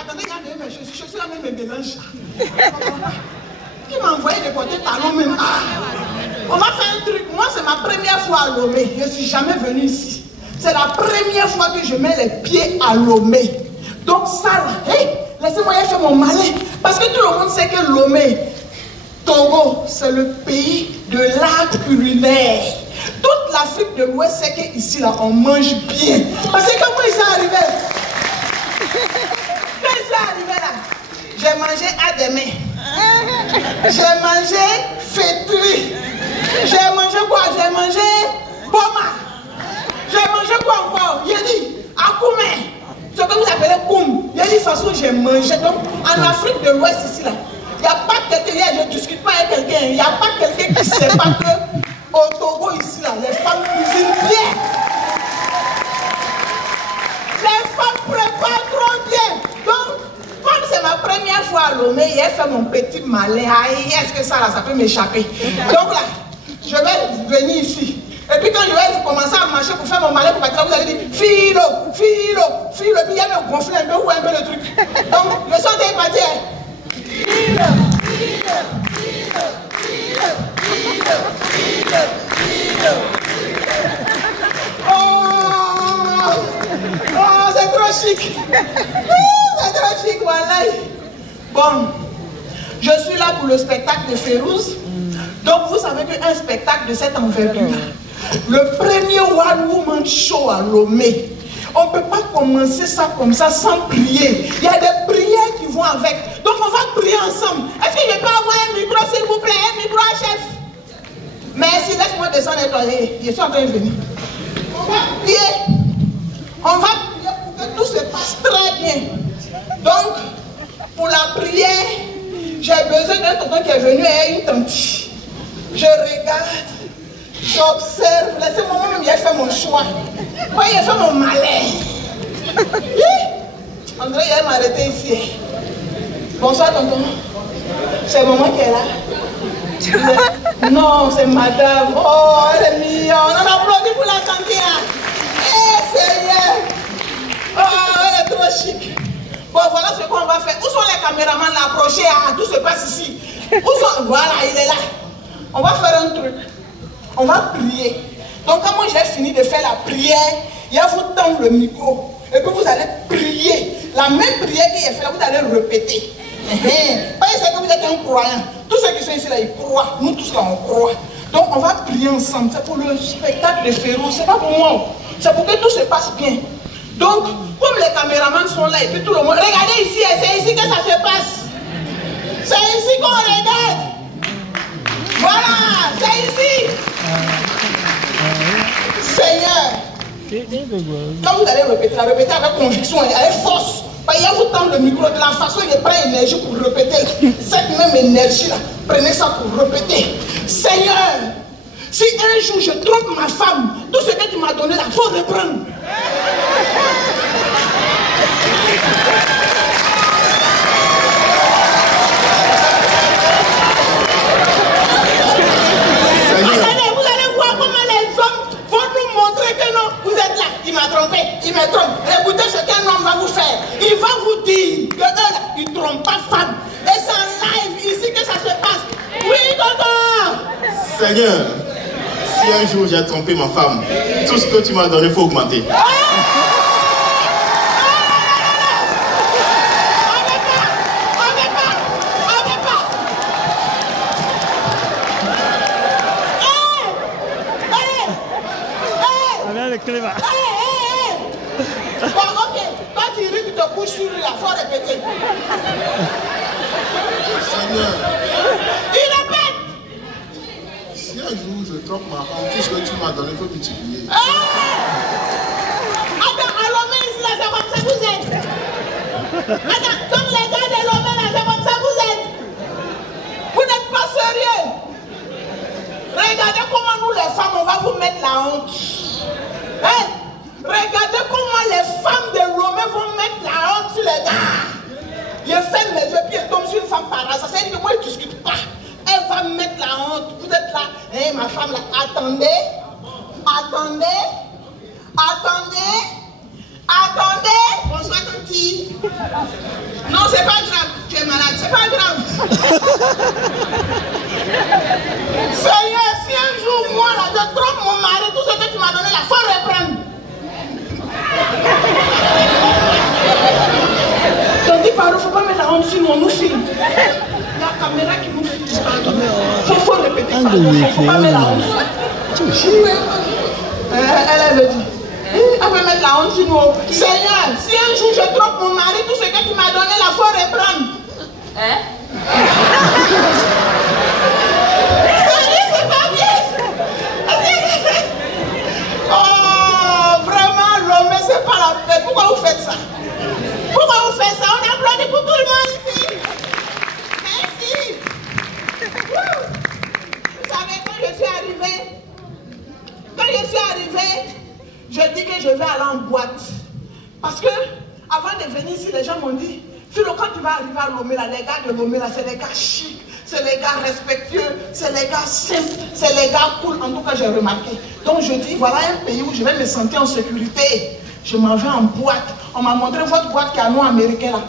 attendez, regardez mes chaussures là, même mes mélanges. Qui m'a envoyé de porter talons même. Ah, on va faire un truc. Moi, c'est ma première fois à Lomé. Je ne suis jamais venue ici. C'est la première fois que je mets les pieds à Lomé. Donc ça, là, hey, laissez-moi y faire mon malin. Parce que tout le monde sait que Lomé, Togo, c'est le pays de l'arbre culinaire. Toute l'Afrique de l'Ouest sait qu'ici, là, on mange bien. Parce que quand ils sont arrivés, j'ai mangé à des mains. J'ai mangé fétri. J'ai mangé quoi? J'ai mangé poma. J'ai mangé quoi encore? J'ai dit akoumé. Ce que vous appelez koum. J'ai dit de toute façon j'ai mangé. Donc en Afrique de l'Ouest ici là, il n'y a pas quelqu'un, je ne discute pas avec quelqu'un, il n'y a pas quelqu'un qui ne sait pas que au Togo ici là, les femmes cuisinent bien. Les femmes préparent trop bien. Donc, comme c'est ma première fois à Lomé, j'ai fait mon petit malin. Aïe, est-ce que ça là, ça peut m'échapper? Donc là, je vais venir ici. Et puis quand je vais commencer à marcher pour faire mon malin pour partir, vous allez dire filo, filo, filo. Et puis il y a me gonfler un peu ou un peu le truc. Donc, je suis en train de partir. Filo, filo, filo, filo, filo, filo, filo. Oh, c'est trop chic. C'est trop chic, voilà. Bon, je suis là pour le spectacle de Férouz. Donc, vous savez qu'un spectacle de cette envergure, le premier One Woman Show à Lomé, on ne peut pas commencer ça comme ça sans prier. Il y a des prières qui vont avec. Donc, on va prier ensemble. Est-ce que je peux avoir un micro, s'il vous plaît? Un micro à chef? Merci, laisse-moi descendre et toi. Je suis en train de venir. On va prier. On va prier pour que tout se passe très bien. Donc, pour la prière, j'ai besoin d'un tonton qui est venu et une tante. Je regarde, j'observe. Laissez-moi même, j'ai fait mon choix. Moi, j'ai fait mon malin. André, il m'a arrêté ici. Bonsoir, tonton. C'est maman qui est là. Non, c'est madame. Oh, elle est mignonne. On applaudit pour la tante. Eh, Seigneur. Oh, elle est trop chic. Bon, voilà ce qu'on va faire. Où sont les caméramans là? Approchez, tout se passe ici. Où sont... Voilà, il est là. On va faire un truc. On va prier. Donc, quand moi j'ai fini de faire la prière, il va vous tendre le micro. Et puis vous allez prier. La même prière qu'il a fait là, vous allez répéter. Pas que vous êtes un croyant. Tous ceux qui sont ici là, ils croient. Nous tous là, on croit. Donc, on va prier ensemble. C'est pour le spectacle de Férouz. C'est pas pour moi. C'est pour que tout se passe bien. Donc, comme les caméramans sont là et puis tout le monde... Regardez ici, c'est ici que ça se passe. C'est ici qu'on regarde. Voilà, c'est ici. Seigneur. Quand vous allez répéter, répétez avec conviction, avec force. Il y a vous tendre le micro de la façon il prend énergie pour répéter. Cette même énergie-là, prenez ça pour répéter. Seigneur, si un jour je trompe ma femme, tout ce que tu m'as donné là, il faut reprendre. Attendez, vous allez voir comment les hommes vont nous montrer que non, vous êtes là. Il m'a trompé, il me trompe. Écoutez ce qu'un homme va vous faire. Il va vous dire que eux là, ils ne trompent pas femme. Et c'est en live ici que ça se passe. Oui, tonton. Seigneur, si un jour j'ai trompé ma femme, tout ce que tu m'as donné, il faut augmenter. Bon, ok. Quand tu ris, tu te couches sur lui, il faut répéter. Seigneur, il répète. Si un jour je trompe ma femme, tout ce que tu m'as donné, il faut multiplier. Attends, à Lomé, ici, là, c'est comme ça que vous êtes. Attends, comme les gars de Lomé, là, c'est comme ça que vous êtes. Vous n'êtes pas sérieux. Regardez comment nous, les femmes, on va vous mettre la honte. Hein? Regardez comment les femmes de Lomé vont mettre la honte sur les gars. Je ferme mes yeux puis elle tombe sur une femme par là. Ça veut dire que moi je ne discute pas. Elle va mettre la honte. Vous êtes là. Hey, ma femme là. Attendez. Attendez. Non, c'est pas grave. Tu es malade, c'est pas grave. Seigneur, si un jour, moi, là, je trompe mon mari, tout ce que tu m'as donné, là, faut reprendre. Donc, dis, pardon, faut pas mettre la honte sur nous, on nous filme. Il y a la caméra qui nous filme. Faut répéter, pardon, faut pas mettre la honte. Elle veut dire. Elle veut mettre la honte sur nous. Seigneur, si un jour je trompe mon mari, tout ce que tu m'as donné, là, faut reprendre. Hein? C'est pas bien. Oh, vraiment, Romé, c'est pas la fête. Pourquoi vous faites ça? Pourquoi vous faites ça? On applaudit pour tout le monde ici. Merci. Vous savez, quand je suis arrivée, je dis que je vais aller en boîte. Parce que, avant de venir ici, les gens m'ont dit, Philo, quand tu vas arriver à Lomé, là, les gars de Lomé, là, c'est les gars chics, c'est les gars respectueux, c'est les gars simples, c'est les gars cool. En tout cas, j'ai remarqué. Donc, je dis, voilà un pays où je vais me sentir en sécurité. Je m'en vais en boîte. On m'a montré votre boîte qui a un nom américain, là.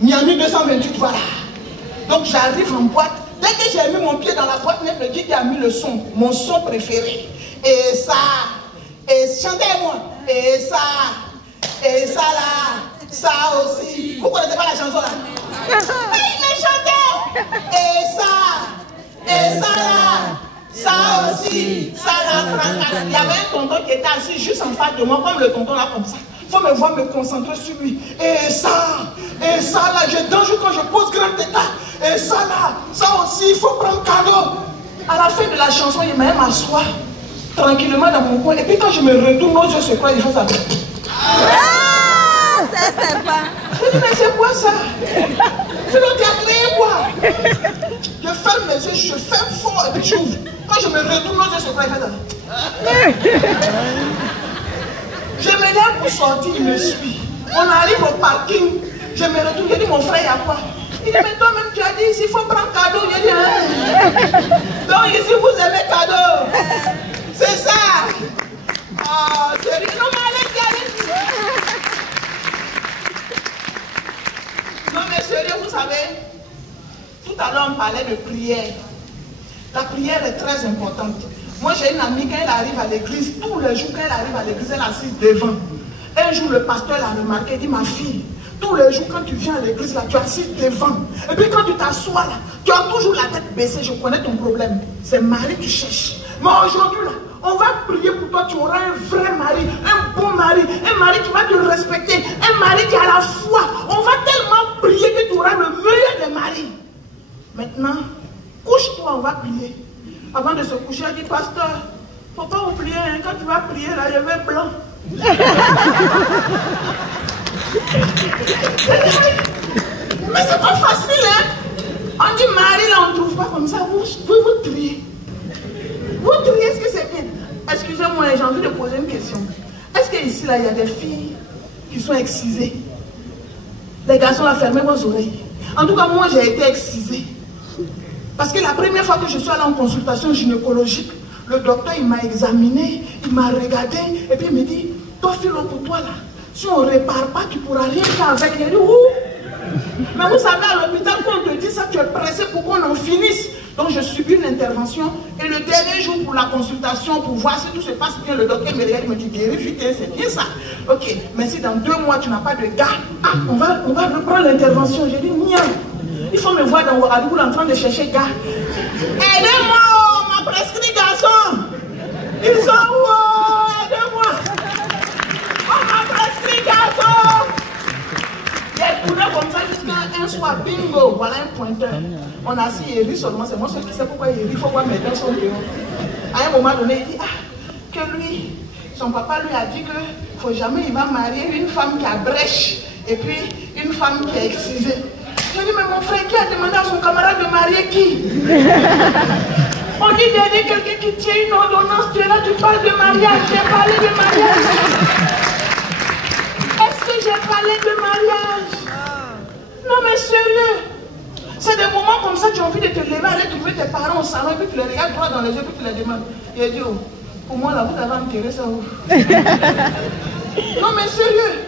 Miami 228, voilà. Donc, j'arrive en boîte. Dès que j'ai mis mon pied dans la boîte, même le dit qui a mis le son, mon son préféré. Et ça, et chantez-moi, et ça là, ça aussi. Vous connaissez pas la chanson là? Mais il me chantait. Et ça là, ça aussi, ça là. Il y avait un tonton qui était assis juste en face de moi, comme le tonton là, comme ça. Il faut me voir me concentrer sur lui. Et ça là, je danse quand je pose grand état. Et ça là, ça aussi, il faut prendre cadeau. À la fin de la chanson, il m'a même asseoir tranquillement dans mon coin. Et puis quand je me retourne aux yeux se croient, il fait ça. Ah, c'est sympa. Je dis, mais c'est quoi ça? C'est l'autre qui a créé quoi? Je ferme les yeux, je ferme fort et puis j'ouvre. Quand je me retourne aux yeux se croient, il fait ça. Je me lève pour sortir, il me suit. On arrive au parking, je me retourne, je dis, mon frère, il y a quoi? Il dit, mais toi-même, tu as dit, il faut prendre cadeau. Je dis, hein? Donc ici, vous aimez cadeau. C'est ça. Oh, sérieux. Non, mais allez-y. Non, mais sérieux, vous savez, tout à l'heure, on parlait de prière. La prière est très importante. Moi, j'ai une amie, quand elle arrive à l'église, tous les jours, quand elle arrive à l'église, elle est assise devant. Un jour, le pasteur l'a remarqué, il dit, ma fille, tous les jours, quand tu viens à l'église, là, tu es assise devant. Et puis, quand tu t'assois, là, tu as toujours la tête baissée. Je connais ton problème. C'est Marie que tu cherches. Mais aujourd'hui, là, on va prier pour toi. Tu auras un vrai mari, un bon mari, un mari qui va te respecter, un mari qui a la foi. On va tellement prier que tu auras le meilleur des maris. Maintenant, couche-toi, on va prier. Avant de se coucher, elle dit, pasteur, il ne faut pas oublier, hein, quand tu vas prier, là, je vais blanc. Mais c'est pas facile, hein. On dit Marie, là, on ne trouve pas comme ça. Vous triez. Vous triez, est-ce que c'est bien? Excusez-moi, j'ai envie de poser une question. Est-ce qu'ici, là, il y a des filles qui sont excisées? Les garçons, là, fermez vos oreilles. En tout cas, moi, j'ai été excisée. Parce que la première fois que je suis allée en consultation gynécologique, le docteur, il m'a examiné, il m'a regardé, et puis il me dit, toi, Philo, pour toi, là, si on ne répare pas, tu ne pourras rien faire avec. Il dit, ouh! Mais vous savez, à l'hôpital, quand on te dit ça, tu es pressé pour qu'on en finisse. Donc, je subis une intervention. Et le dernier jour pour la consultation, pour voir si tout se passe bien, le docteur me regarde, il me dit, vérifie, c'est bien ça. Ok, mais si dans 2 mois, tu n'as pas de gars, on va reprendre l'intervention. J'ai dit, nia. Il faut me voir dans Ouagadougou en train de chercher gars. Aidez-moi, m'a prescrit garçon. Ils sont où? Aidez-moi. On m'a prescrit garçon. Il tournait comme ça jusqu'à un soir, bingo, voilà un pointeur. On a assis Eri seulement, c'est moi seul qui sait pourquoi Eri, il faut voir mes dents sont dehors. À un moment donné, il dit, que lui, son papa lui a dit que faut jamais il va marier une femme qui a brèche et puis une femme qui est excisée. Je dis, mais mon frère, qui a demandé à son camarade de marier qui? On dit derrière quelqu'un qui tient une ordonnance, tu es là, tu parles de mariage, j'ai parlé de mariage. Est-ce que j'ai parlé de mariage? Non mais sérieux. C'est des moments comme ça, tu as envie de te lever, aller trouver tes parents au salon, et puis tu les regardes droit dans les yeux, puis tu les demandes. Il a dit, oh, pour moi là, vous avez enterré ça où? Non mais sérieux.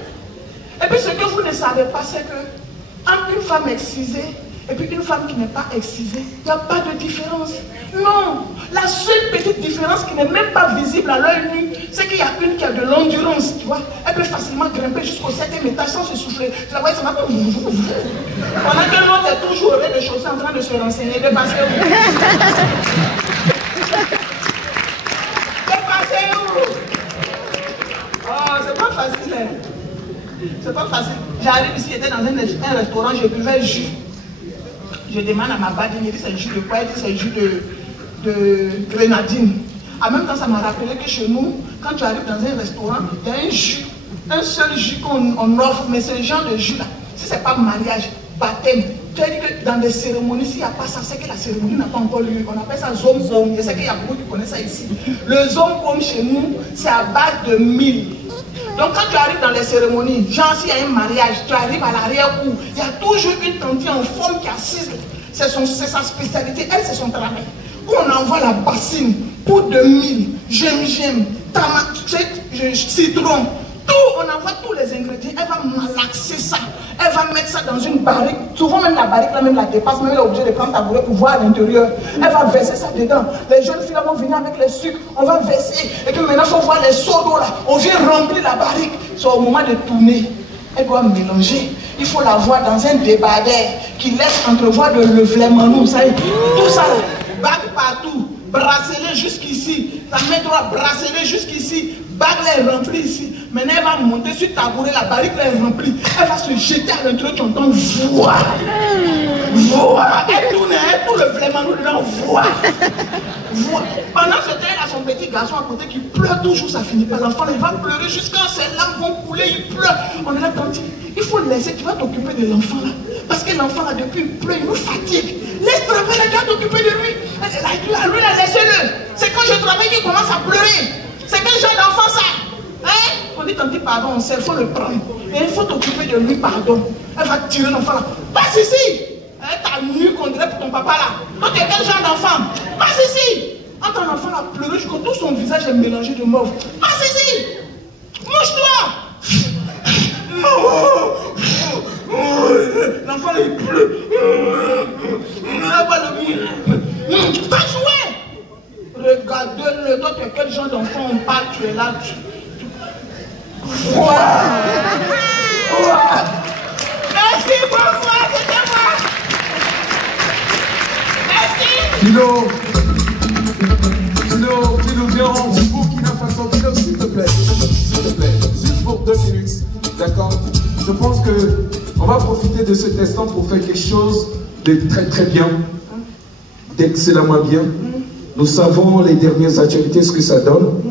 Et puis ce que vous ne savez pas, c'est que entre une femme excisée et puis une femme qui n'est pas excisée, il n'y a pas de différence. Non, la seule petite différence qui n'est même pas visible à l'œil nu, c'est qu'il y a une qui a de l'endurance, tu vois. Elle peut facilement grimper jusqu'au 7e étage sans se souffler. Tu la vois, ça va comme... Pendant que l'autre est toujours au rez-de-chaussée en train de se renseigner, de passer où? De passer où? Oh, c'est pas facile, hein. C'est pas facile. J'arrive ici, j'étais dans un restaurant, je buvais jus. Je demande à ma badine, il dit c'est jus de quoi? Elle dit c'est jus de grenadine. En même temps, ça m'a rappelé que chez nous, quand tu arrives dans un restaurant, il y a un jus, un seul jus qu'on offre, mais ce genre de jus là, si c'est pas mariage, baptême, tu as dit que dans des cérémonies, s'il n'y a pas ça, c'est que la cérémonie n'a pas encore lieu. On appelle ça zom zom. Je sais qu'il y a beaucoup qui connaissent ça ici. Le zom comme chez nous, c'est à base de mil. Donc quand tu arrives dans les cérémonies, genre s'il y a un mariage, tu arrives à l'arrière-cour, il y a toujours une tante en forme qui assise. C'est sa spécialité, elle c'est son travail. On envoie la bassine, poudre de mil, gingembre, tomate, citron, tout, on envoie tous les ingrédients, elle va malaxer ça, elle va mettre ça dans une barrique, souvent même la barrique là même la dépasse, même elle est obligée de prendre ta bourrée pour voir à l'intérieur, elle va verser ça dedans, les jeunes filles là vont venir avec les sucres, on va verser, et puis maintenant il faut voir les seaux d'eau là, on vient remplir la barrique, c'est au moment de tourner, elle doit mélanger, il faut la voir dans un débardeur qui laisse entrevoir de l'effleurement, tout ça là, bague partout, bracelet jusqu'ici, ta main droite, bracelet jusqu'ici, bague là est remplie ici. Maintenant elle va monter sur ta bourrée, la barrique là est remplie. Elle va se jeter à l'intérieur de ton temps, voix. Elle tourne, elle tourne le vraiment dedans, voix. Pendant ce temps, elle a son petit garçon à côté qui pleure toujours, ça finit pas. L'enfant il va pleurer jusqu'à ses larmes vont couler, il pleure. On est là quand il faut le laisser, tu vas t'occuper de l'enfant là. Parce que l'enfant là, depuis il pleure, il nous fatigue. Laisse travailler, tu vas t'occuper de lui. Lui là, laissez-le. C'est quand je travaille qu'il commence à pleurer. C'est quel genre d'enfant ça? Hein? On dit quand il pardon, on sait, il faut le prendre. Et il faut t'occuper de lui, pardon. Elle va tirer l'enfant là. Passe ici. Elle t'a nu qu'on dirait pour ton papa là. Toi, tu es quel genre d'enfant? Passe ici. Quand ton enfant a pleuré, jusqu'au tout son visage est mélangé de mauve. Passe ici. Mouche-toi. L'enfant là, il pleure. Va jouer. Regardez-le. Toi, tu es quel genre d'enfant? On parle, tu es là. Merci, bonsoir, c'était moi. Merci. Philo, viens du Burkina Faso. Philo, s'il te plaît, juste pour 2 minutes, d'accord? Je pense que on va profiter de cet instant pour faire quelque chose de très très bien, d'excellemment bien. Nous savons les dernières actualités, ce que ça donne.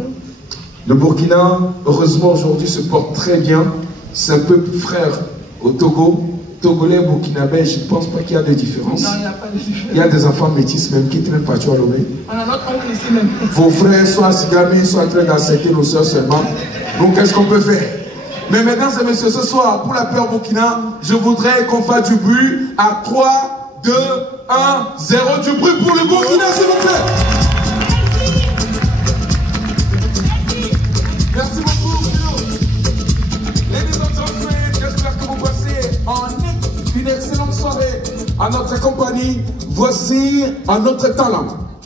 Le Burkina, heureusement, aujourd'hui se porte très bien. C'est un peuple frère au Togo. Togolais, Burkinabé, je ne pense pas qu'il y a de différence. Non, il n'y a pas de différence. Il y a des enfants métis même qui ne même pas tu à Lomé. On a notre oncle ici même. Vos frères sont à Sigami, sont en train d'accepter nos soeurs seulement. Donc, qu'est-ce qu'on peut faire? Mais mesdames et messieurs, ce soir, pour la paix au Burkina, je voudrais qu'on fasse du bruit à 3, 2, 1, 0. Du bruit pour le Burkina, s'il vous plaît. Merci beaucoup, Ladies and gentlemen, j'espère que vous passez une excellente soirée à notre compagnie. Voici un autre talent.